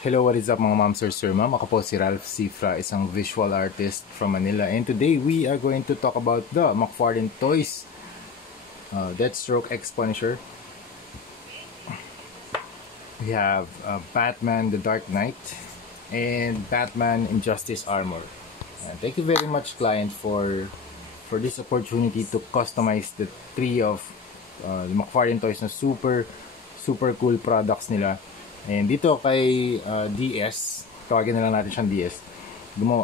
Hello, what is up mga ma'am, sir, ma'am? Ako po si Ralph Cifra, isang visual artist from Manila. And today, we are going to talk about the McFarlane Toys Deathstroke X Punisher. We have Batman The Dark Knight and Batman Injustice Armor. Thank you very much, client, for this opportunity to customize the three of the McFarlane Toys na super cool products nila. And dito kay DS, tawagin na lang natin siyang DS.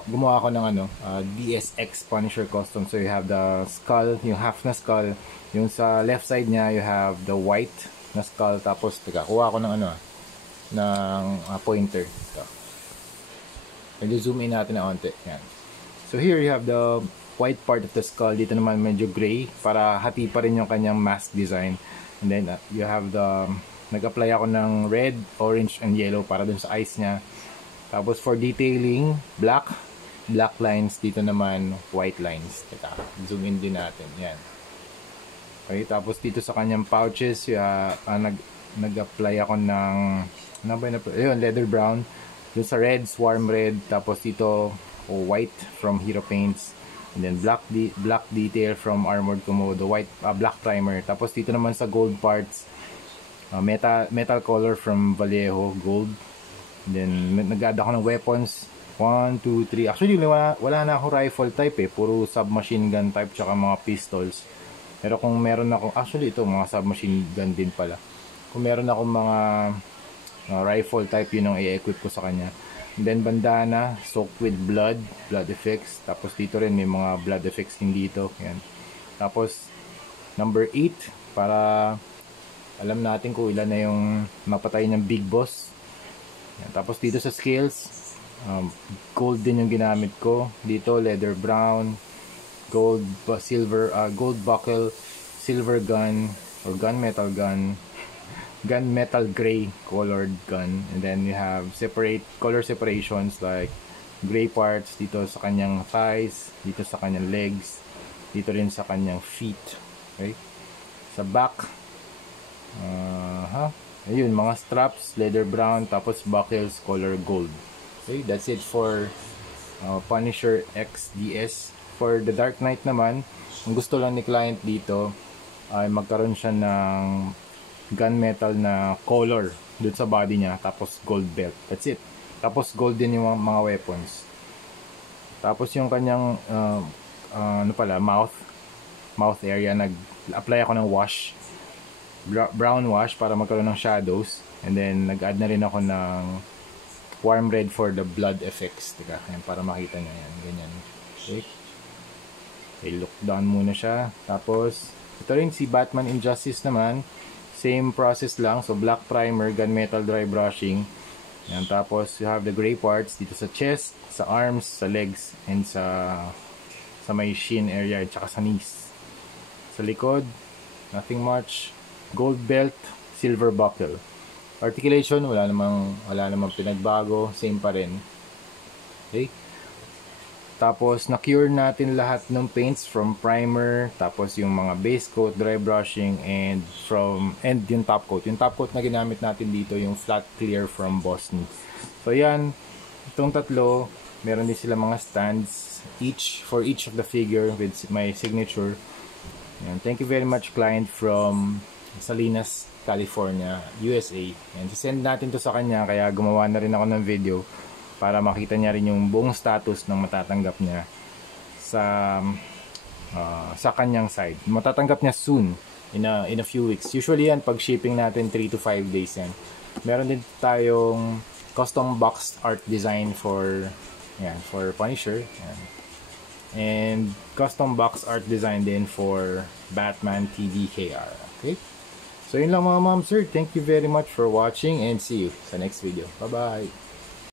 Gumawa ako ng DSX Punisher Custom. So you have the skull, yung half na skull. Yung sa left side niya, you have the white na skull. Tapos kuha ako ng pointer. Ito. Medyo zoom in natin na onte. Yan. So here you have the white part of the skull. Dito naman medyo gray para hati pa rin yung kanyang mask design. And then you have the nag-apply ako ng red, orange, and yellow para dun sa eyes niya. Tapos for detailing, black lines. Dito naman, white lines. Teka, zoom in din natin. Yan. Okay, tapos dito sa kanyang pouches, nag-apply ako ng ayun, leather brown. Dun sa red, swarm red. Tapos dito, white from Hero Paints. And then black detail from Armored Komodo. White, black primer. Tapos dito naman sa gold parts, metal color from Vallejo gold. And then nag-add ako ng weapons 1, 2, 3. Actually wala na ako rifle type puro submachine gun type tsaka mga pistols. Pero kung meron ako, actually ito mga submachine gun din pala. Kung meron ako mga rifle type, yun ang i-equip ko sa kanya. And then bandana soaked with blood effects. Tapos dito rin may mga blood effects din dito. Yan. Tapos number 8 para alam natin kung ilan na yung mapatay ng big boss. Yan. Tapos dito sa scales, gold din yung ginamit ko. Dito leather brown, gold buckle, silver gun or gunmetal gray colored gun. And then you have color separations like gray parts dito sa kanyang thighs, dito sa kanyang legs, dito rin sa kanyang feet. Okay? Sa back, ayun, mga straps, leather brown, tapos buckles, color gold. Okay, that's it for Punisher X DS. For the Dark Knight naman, ang gusto lang ni client dito ay magkaroon siya ng gunmetal na color dun sa body niya, tapos gold belt. That's it. Tapos gold din yung mga weapons. Tapos yung kanyang mouth area, nag-apply ako ng wash, brown wash para magkaroon ng shadows. And then nag-add na rin ako ng warm red for the blood effects. Teka, yan, para makita nyo yan. Ganyan. Okay, look down muna siya. Tapos ito rin si Batman Injustice naman, same process lang. So black primer, gunmetal dry brushing. Yan. Tapos you have the gray parts dito sa chest, sa arms, sa legs, and sa may shin area at saka sa knees. Sa likod, nothing much. Gold belt, silver buckle. Articulation, wala namang pinagbago, same pa rin. Okay? Tapos na-cure natin lahat ng paints from primer, tapos yung mga base coat, dry brushing, and yung top coat. Yung top coat na ginamit natin dito, yung flat clear from Boston. So yan, itong tatlo, meron din sila mga stands for each of the figure with my signature. Yan. Thank you very much, client from Salinas, California, USA. And send natin to sa kanya, kaya gumawa na rin ako ng video para makita niya rin yung buong status ng matatanggap niya sa kanyang side. Matatanggap niya soon, in a few weeks. Usually yan, pag shipping natin 3 to 5 days yan. Meron din tayong custom box art design for Punisher. Yan. And custom box art design din for Batman TDKR. Okay? So yun lang mga ma'am, sir. Thank you very much for watching and see you sa next video. Bye-bye!